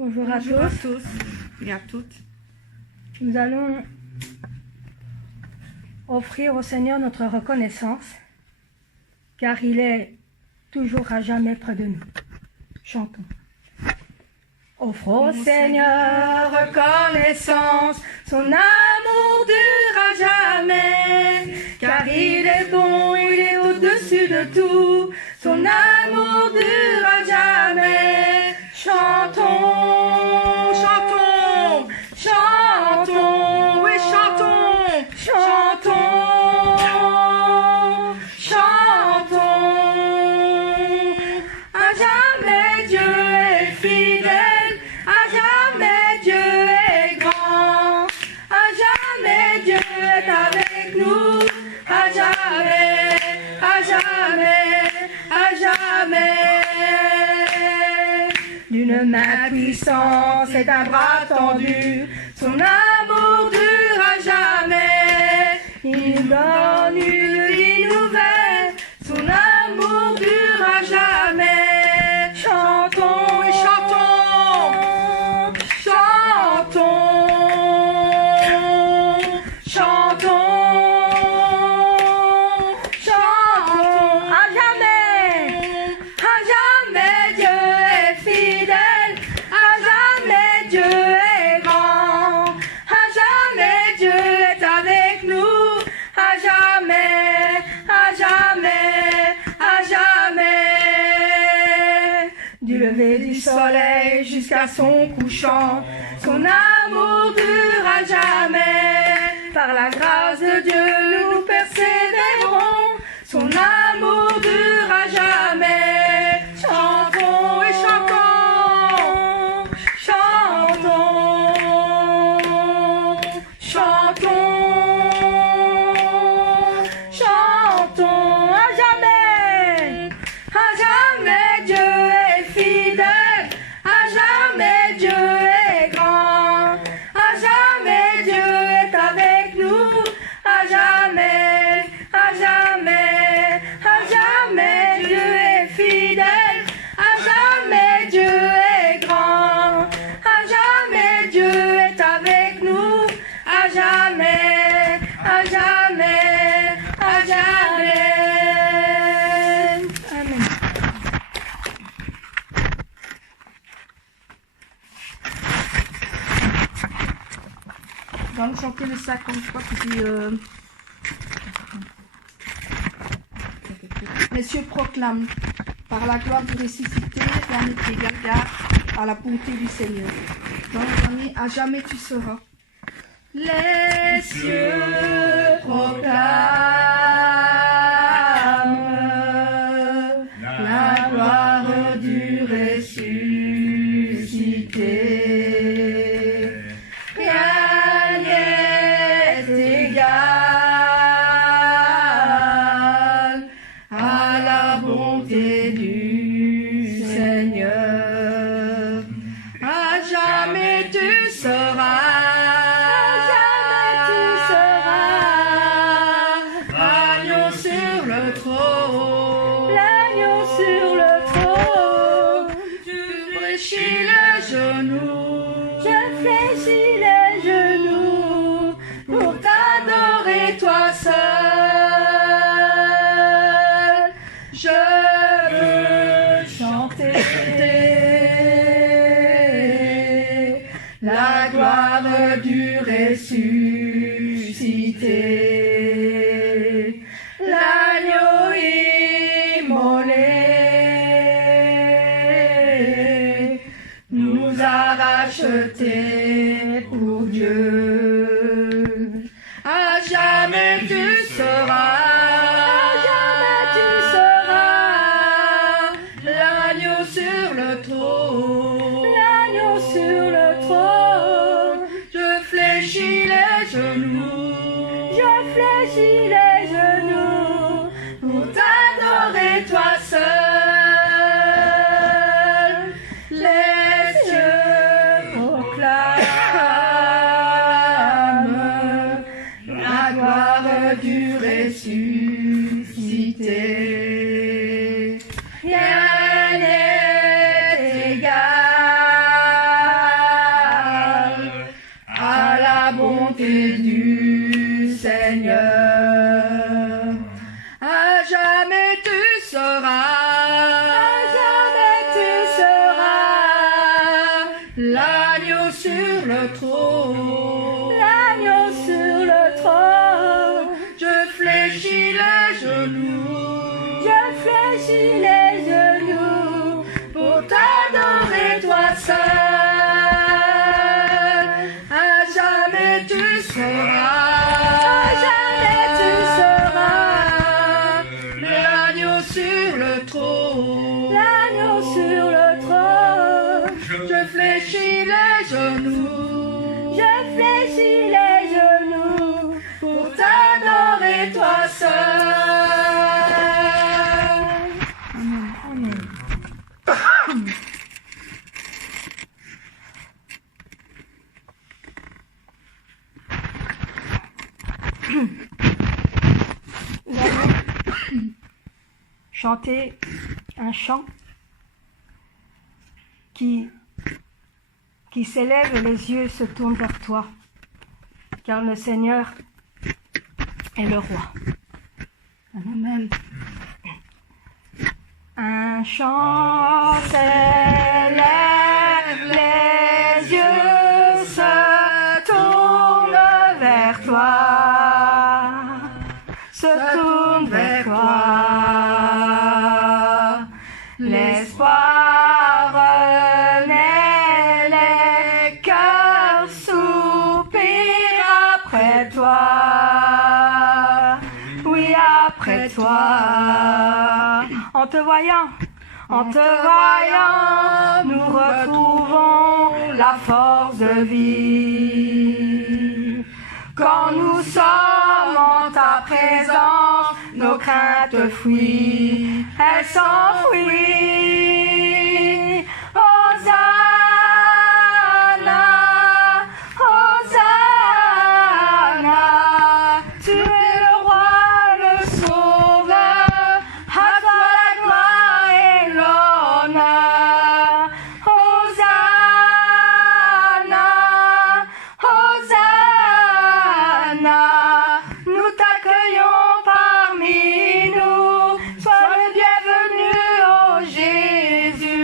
Bonjour à tous et à toutes. Nous allons offrir au Seigneur notre reconnaissance, car il est toujours à jamais près de nous. Chantons. Offre au Seigneur reconnaissance, son amour dure à jamais, car il est bon, il est au-dessus de tout, son amour dure à jamais. Chantons, chantons, chantons, oui chantons, chantons, chantons. À jamais Dieu est fidèle, à jamais Dieu est grand, à jamais Dieu est avec nous, à jamais, à jamais, à jamais. D'une main puissante et d'un bras tendu, son amour dure à jamais. Il nous donne une vie nouvelle, son amour dure à jamais. Chantons et chantons, chantons, chantons, chantons. À jamais Dieu est fidèle, à jamais Dieu est grand, à jamais Dieu est avec nous, à jamais, à jamais, à jamais. Du lever du soleil jusqu'à son couchant, son amour dure à jamais. Par la grâce de Dieu nous persévérons, son amour dure à jamais. Chantons et chantons, chantons, chantons, chantons. À jamais Dieu est fidèle, à jamais Dieu est grand, à jamais Dieu est avec nous, à jamais, à jamais, à jamais Dieu est fidèle, à jamais Dieu est grand, à jamais Dieu est avec nous, à jamais, à jamais, à jamais. Amen. Nous allons chanter le 53 qui dit Les cieux proclament, par la gloire du ressuscité, rien n'est égal à la bonté du Seigneur. Dans le à jamais tu seras. Les cieux proclament la gloire du ressuscité. Rien n'est égal à la bonté du Seigneur. À jamais tu seras. La gloire du ressuscité, l'agneau immolé, nous a rachetés pour Dieu. À jamais tu seras. L'agneau sur le trône, l'agneau sur le trône. Je fléchis les genoux, je fléchis les genoux pour t'adorer toi seul. Les cieux proclament la gloire du ressuscité. Rien n'est égal L'agneau sur le trône, l'agneau sur le trône. Je fléchis les genoux, je fléchis les genoux pour t'adorer toi seul. À jamais tu seras, à jamais tu seras l'agneau sur le trône, l'agneau sur le trône. Je fléchis les genoux, je fléchis les genoux pour t'adorer toi seul. Amen. Amen. Nous allons chanter un chant qui s'élève et les yeux se tournent vers toi, car le Seigneur est le roi. Amen. Un chant s'élève, les yeux se tournent vers toi, se tournent vers toi. L'espoir renaît, les cœurs soupirent après toi. Oui, après toi. En te voyant, nous retrouvons la force de vie. Quand nous sommes en ta présence, nos craintes fuient, elles s'enfuient. Hosanna, Hosanna, tu es le roi, le sauveur, à toi la gloire et l'honneur. Hosanna, Hosanna, nous t'accueillons parmi nous, sois le bienvenu, ô Jésus.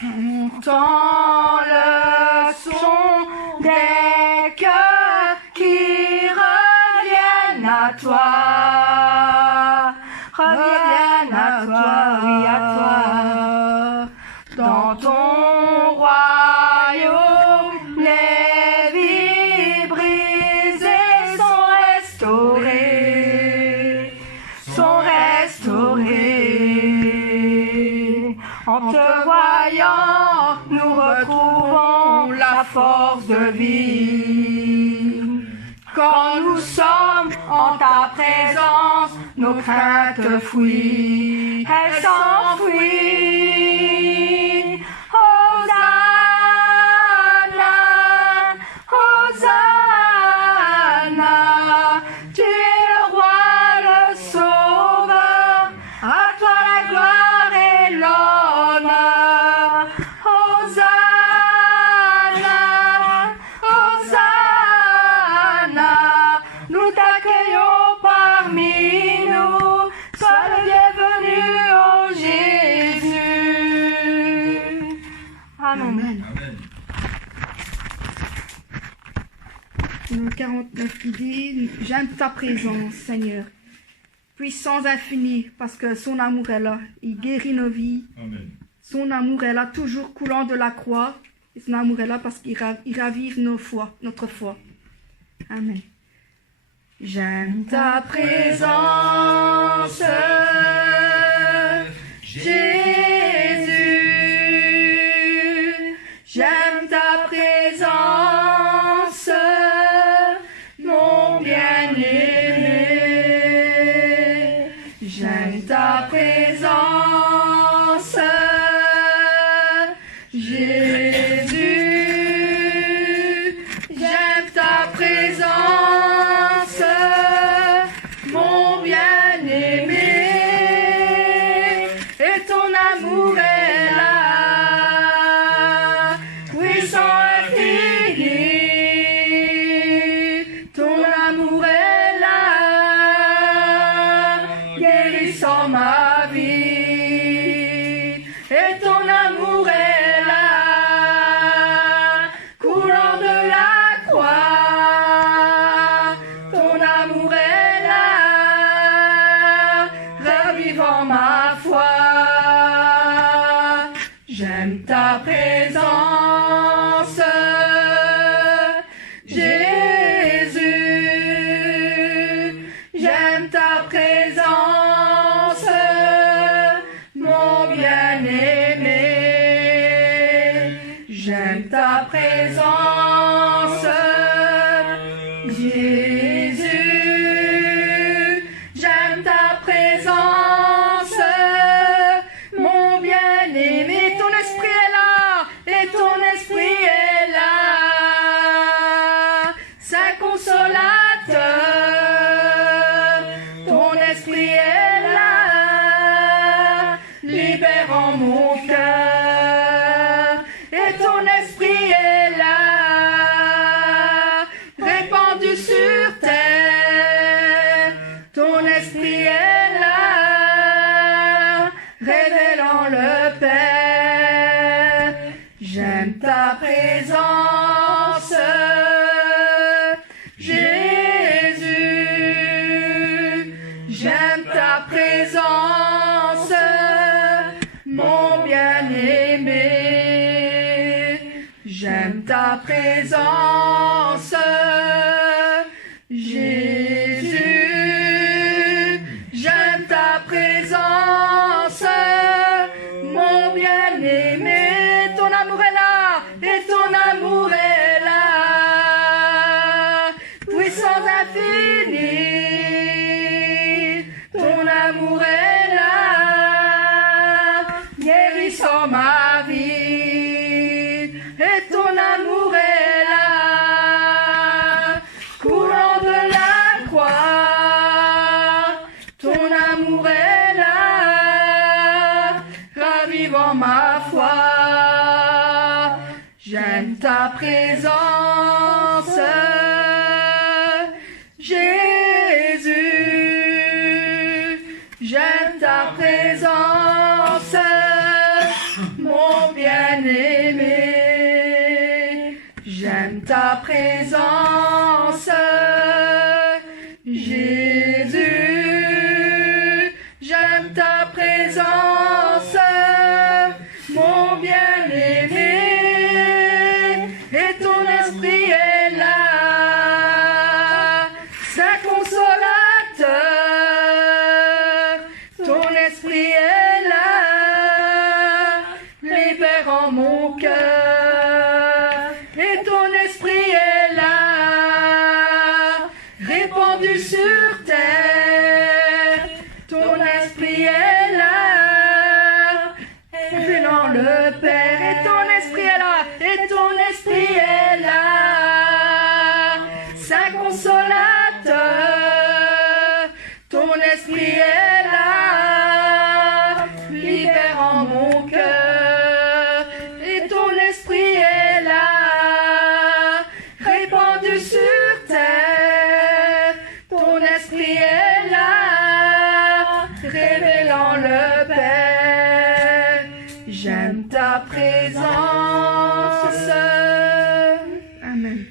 Entends le son des cœurs qui reviennent à toi, reviennent à toi, oui à toi. Dans ton royaume, les vies brisées sont restaurées, sont restaurées. En te voyant, nous retrouvons la force de vie. Quand nous sommes en ta présence, nos craintes fuient, elles s'enfuient. Hosanna, Hosanna, tu es le roi, le sauveur, à toi la gloire et l'honneur. Hosanna, Hosanna, nous t'accueillons parmi nous, sois le bienvenu, ô Jésus. Amen. Le 49 qui dit, j'aime ta présence, Seigneur. Puissance infinie, parce que son amour est là. Il guérit nos vies. Amen. Son amour est là, toujours coulant de la croix. Et son amour est là parce qu'il ravive notre foi. Amen. J'aime ta présence, Jésus. J'aime ta présence, mon bien-aimé. J'aime ta présence, Jésus. J'aime ta présence, mon bien-aimé. Et ton amour est là, puissant infini. Ton amour est là, guérissant ma vie. Et ton amour est là, J'aime ta présence, Jésus. J'aime ta présence, mon bien-aimé. J'aime ta présence, Jésus. J'aime ta présence, mon bien-aimé. Ton esprit est là, et ton esprit est là. Saint consolateur, ton esprit est là, libérant mon cœur. Et ton esprit est là, répandu sur terre. Ton esprit est là, révélant le Père. J'aime ta présence, Jésus. J'aime ta présence, mon bien-aimé. J'aime ta présence, Jésus. J'aime ta présence, mon bien-aimé. Ton amour est là, et ton amour est là. Puissance infinie, ton amour est là, guérissant ma vie. Et ton amour est là, coulant de la croix. Ton amour est là, ravivant ma foi. J'aime ta présence, Jésus. J'aime ta présence, mon bien-aimé. J'aime ta présence, Jésus. J'aime ta présence, mon bien-aimé. Et ton esprit est là, Saint consolateur. Ton esprit est là, libérant mon cœur. Et ton esprit est là, répandu sur terre. Ton esprit est là, révélant le Père. Et ton esprit est là, et ton esprit est là, Saint consolateur. Ton esprit est là, libérant mon cœur. Et ton esprit est là, répandu sur terre. Ton esprit est là, révélant le Père. J'aime ta présence. Amen.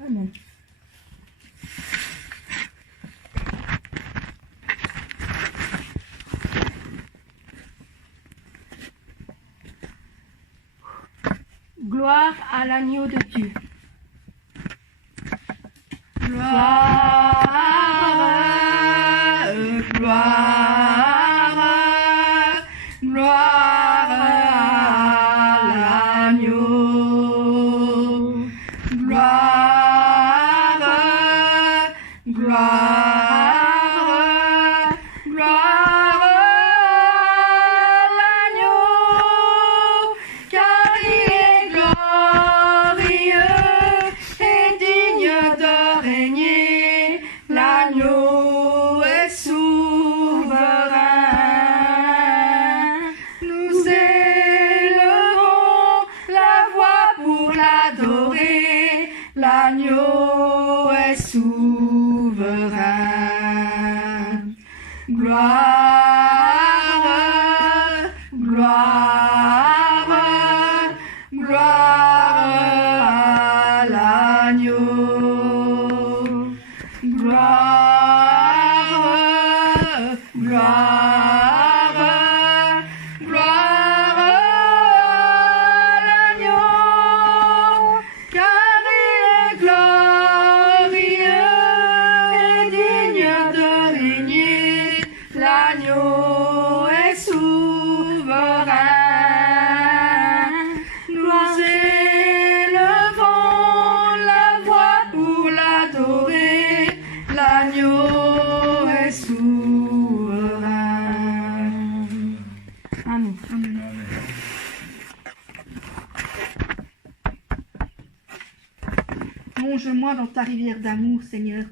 Amen. Gloire à l'agneau de Dieu. Gloire, gloire, gloire à l'agneau. Gloire, gloire, gloire à l'agneau, car il est glorieux et digne de régner. L'agneau est souverain. Nous élevons la voix pour l'adorer. L'agneau est souverain. Gloire, gloire, gloire à l'agneau. Gloire, gloire, gloire plonge-moi dans ta rivière d'amour, Seigneur.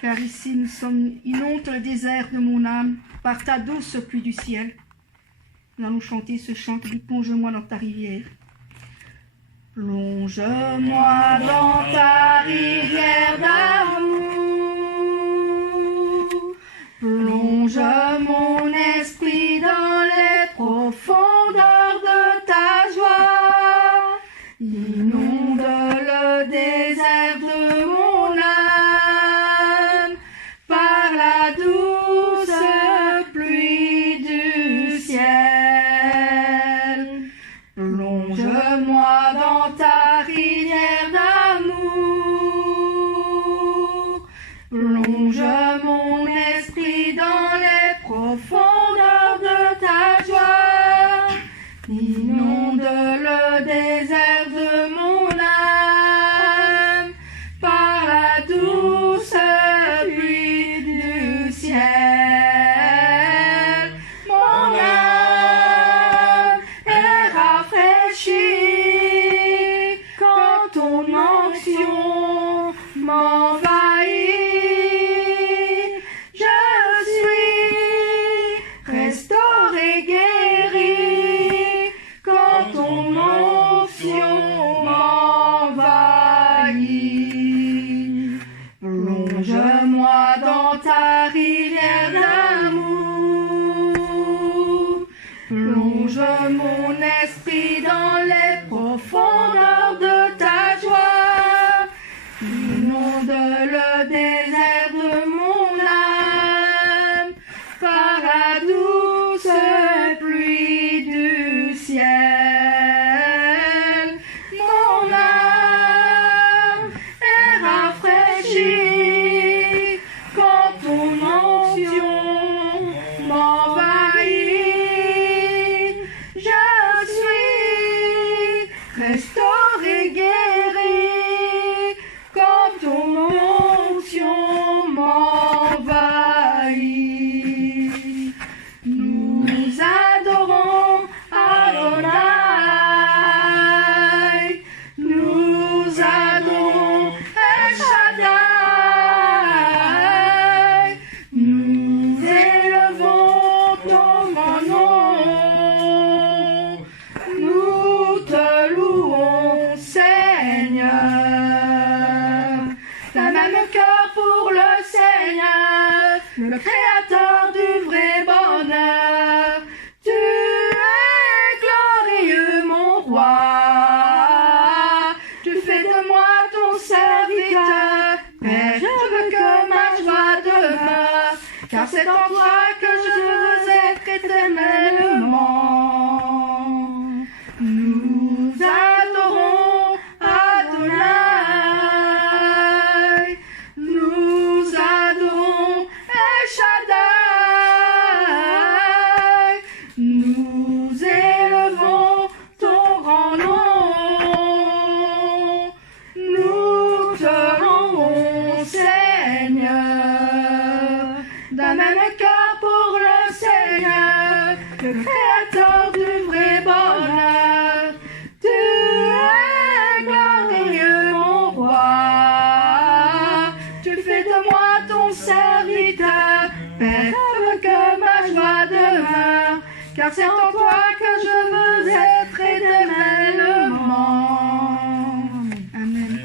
Car ici nous sommes, inonde le désert de mon âme par ta douce pluie du ciel. Nous allons chanter ce chant qui dit plonge-moi dans ta rivière. Plonge-moi dans ta rivière d'amour. Plonge mon esprit dans les profondeurs de ta joie. Inonde le désert de mon âme par la douce pluie du ciel. Plonge-moi dans ta rivière d'amour. Plonge mon esprit dans les profondeurs de ta joie. Inonde le désert de mon âme par la douce pluie du ciel. Mon âme est rafraîchie quand ton onction m'envahit. Je suis restauré, guéri quand ton onction m'envahit. Plonge-moi dans ta rivière d'amour. Plonge mon esprit dans les profondeurs de ta joie. Inonde le désert de mon âme par la douce pluie du ciel. Mon âme est rafraîchie quand ton onction m'envahit. Je suis restauré, guéri quand ton onction m'envahit. Nous adorons Adonai. Nous adorons El Shaddai. Nous élevons ton grand nom. Nous te louons, Seigneur. La même cœur pour le Seigneur, le Créateur du vrai bonheur. Tu es glorieux, mon roi. Tu fais de moi ton serviteur. Père, je veux que ma joie demeure, car c'est en toi que je veux être éternellement. Nous adorons Adonai. Nous adorons El Shaddai. Nous élevons ton grand nom. Nous te rendons, Seigneur. D'un même cœur pour le Seigneur, le Créateur du vrai bonheur. Tu es glorieux, mon roi. Tu fais de moi ton serviteur. Père, je veux que ma joie demeure, car c'est en toi que je veux être éternellement. Amen.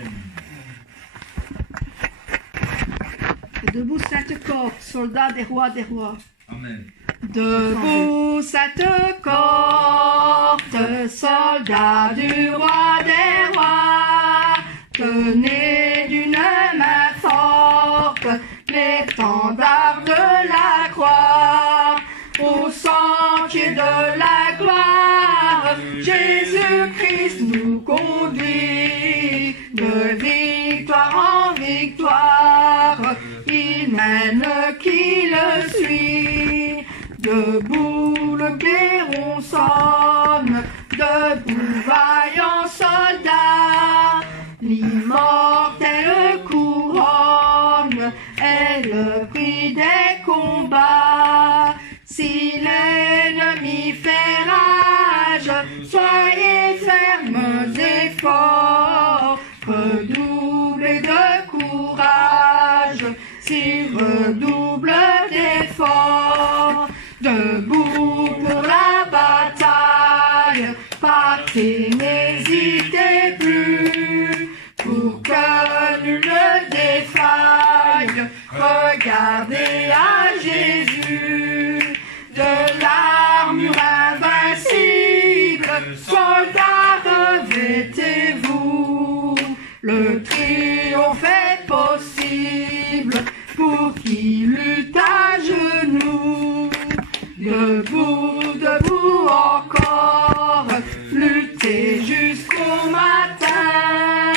Debout, sainte cohorte, soldats des rois des rois. Amen. Debout, sainte cohorte, soldats du roi des rois, tenez d'une main forte l'étendard de la croix. Au sentier de la gloire, Jésus-Christ nous conduit de victoire en victoire. Il mène qui le suit. Debout le clairon sonne, debout vaillant soldat. L'immortelle couronne est le prix des combats. Si l'ennemi fait rage, soyez fermes et forts, redoublez s'il redouble d'efforts. Debout pour la bataille, partez, n'hésitez plus, pour que nul ne défaille. Regardez à Jésus, de l'armure invincible, soldats, revêtez-vous. Le triomphe est possible pour qui lutte à genoux. Debout, debout encore, luttez jusqu'au matin.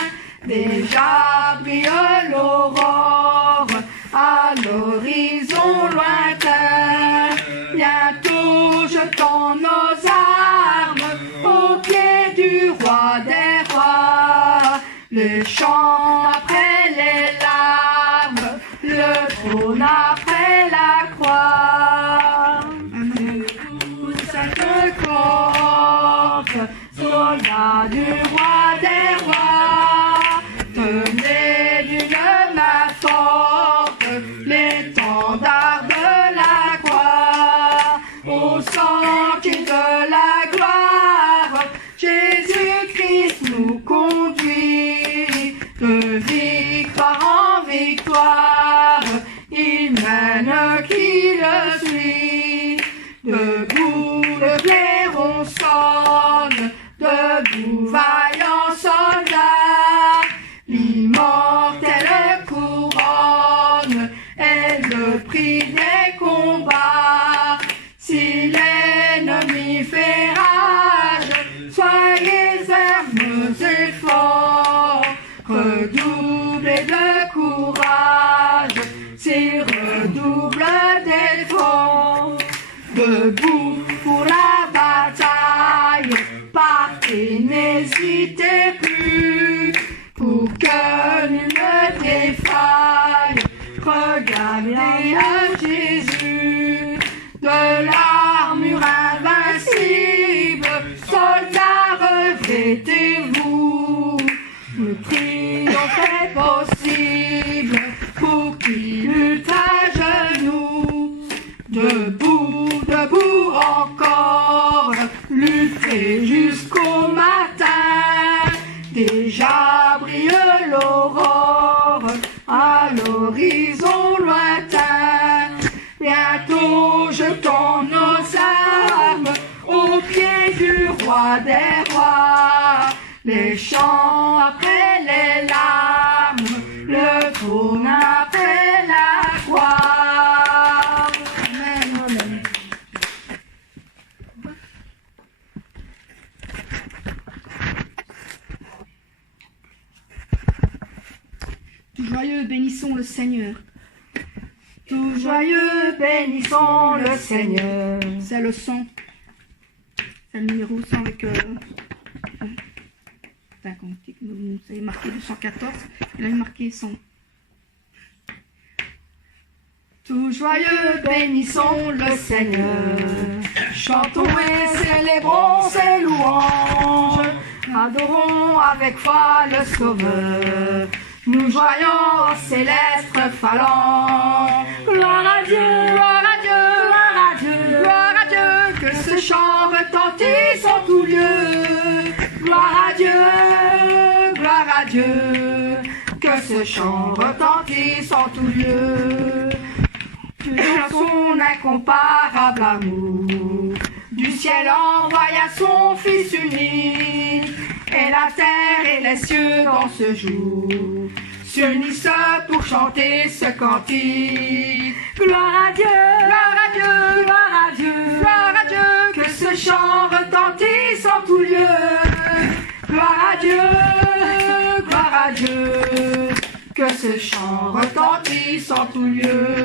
Déjà brille l'aurore à l'horizon lointain. Bientôt jetons nos armes au pied du roi des rois. Les chants après les larmes, le trône après la croix. Cette course, soldats du roi des rois, tenez d'une main forte l'étendard de la croix. Au sentier de la gloire, Jésus-Christ nous conduit, de victoire en victoire, il mène qui le suit. Debout le clairon sonne, debout vaillant soldat, l'immortelle couronne est le prix des combats. Si l'ennemi fait rage, soyez fermes et forts, redoublez de courage, s'il redouble d'efforts. Debout pour la bataille, partez, n'hésitez plus, pour que nul ne défaille. Regardez à Jésus, de l'armure invincible, soldats, revêtez-vous. Le triomphe est possible pour qui lutte à genoux. Debout, debout encore, luttez jusqu'au matin. Déjà brille l'aurore à l'horizon lointain. Bientôt jetons nos armes au pied du roi des rois. Les chants après les larmes, le trône après la croix. Tout joyeux, bénissons le Seigneur. Tout joyeux, bénissons le Seigneur. C'est le 100. C'est le numéro 100 avec... Vous avez marqué 214. Il a marqué 100. Tout joyeux, bénissons le Seigneur. Chantons et célébrons ses louanges. Adorons avec foi le Sauveur. Nous joyons célestes phalanges. Gloire à Dieu, gloire à Dieu, gloire à Dieu, gloire à Dieu. Que ce chant retentisse en tout lieu. Gloire à Dieu, gloire à Dieu. Que ce chant retentisse en tout lieu. Dieu dans son incomparable amour, du ciel envoya son Fils unique, et la terre et les cieux dans ce jour s'unissent pour chanter ce cantique. Gloire à Dieu, gloire à Dieu, gloire à Dieu, gloire à Dieu, que ce chant retentisse en tout lieu. Gloire à Dieu, gloire à Dieu, que ce chant retentisse en tout lieu.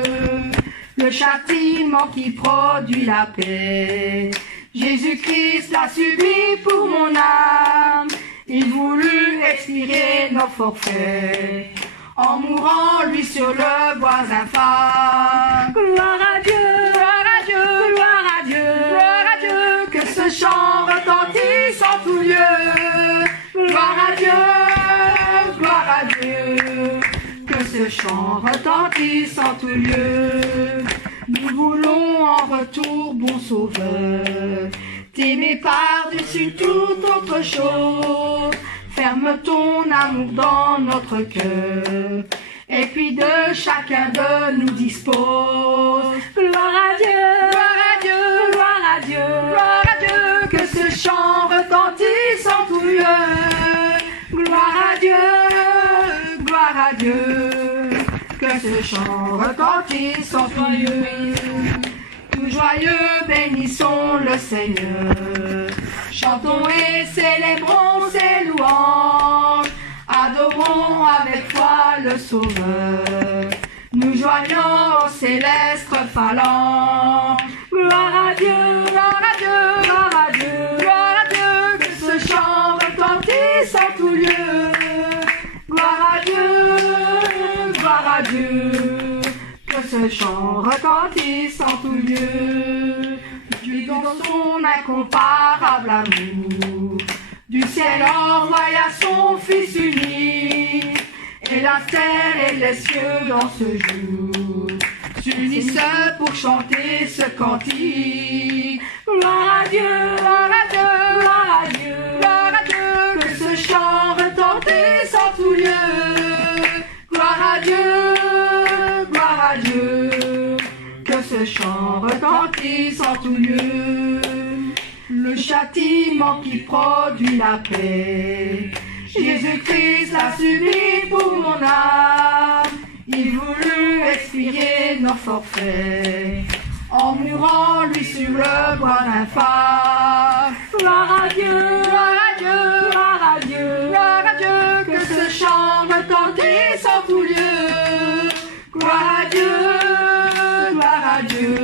Le châtiment qui produit la paix, Jésus-Christ l'a subi pour mon âme. Il voulut expier nos forfaits, en mourant lui sur le bois infâme. Gloire à Dieu, gloire à Dieu, gloire à Dieu, gloire à Dieu, que ce chant retentisse en tout lieu. Gloire à Dieu, que ce ce chant retentisse en tout lieu. Nous voulons en retour, bon sauveur, t'aimer par-dessus toute autre chose. Ferme ton amour dans notre cœur, et puis de chacun de nous dispose. Gloire à Dieu, gloire à Dieu, gloire à Dieu, gloire à Dieu, que ce chant retentisse en tout lieu. Gloire à Dieu, gloire à Dieu, que ce chant retentisse en tout lieu. Tout joyeux, bénissons le Seigneur, chantons et célébrons ses louanges, adorons avec foi le Sauveur, nous joignons aux célestes phalanges. Gloire à Dieu, gloire à Dieu, gloire à Dieu, gloire à Dieu, que ce chant retentisse en tout lieu. Gloire à Dieu, gloire à Dieu, que ce chant retentisse en tout lieu. Dieu dans son incomparable amour, du ciel envoya son Fils unique, et la terre et les cieux dans ce jour s'unissent pour chanter ce cantique. Gloire à Dieu, gloire à Dieu, gloire à Dieu, gloire à Dieu, que ce chant retentisse en tout lieu. Gloire à Dieu, gloire à Dieu, que ce chant retentisse en tout lieu. Le châtiment qui produit la paix, Jésus-Christ l'a subi pour mon âme. Il voulut expier nos forfaits, en mourant lui sur le bois d'infâme. Gloire à Dieu, gloire à Dieu, gloire à Dieu, gloire à Dieu, que ce chant retentisse en tout lieu. Gloire à Dieu, gloire à Dieu,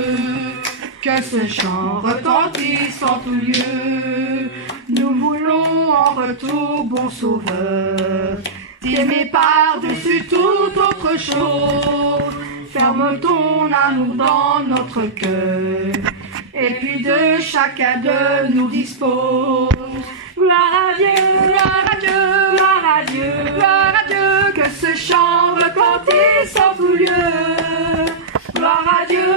que ce chant retentisse en tout lieu. Nous voulons en retour, bon sauveur, t'aimer par-dessus toute autre chose. Ferme ton amour dans notre cœur, et puis de chacun de nous dispose. Gloire à Dieu, gloire à Dieu, gloire à Dieu, gloire à Dieu, que ce chant retentisse en tout lieu. Gloire à Dieu,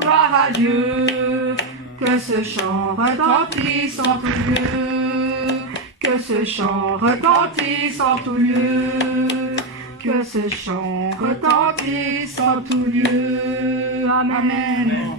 gloire à Dieu, que ce chant retentisse en tout lieu. Que ce chant retentisse en tout lieu. Que ce chant retentisse en tout lieu. Amen. Amen.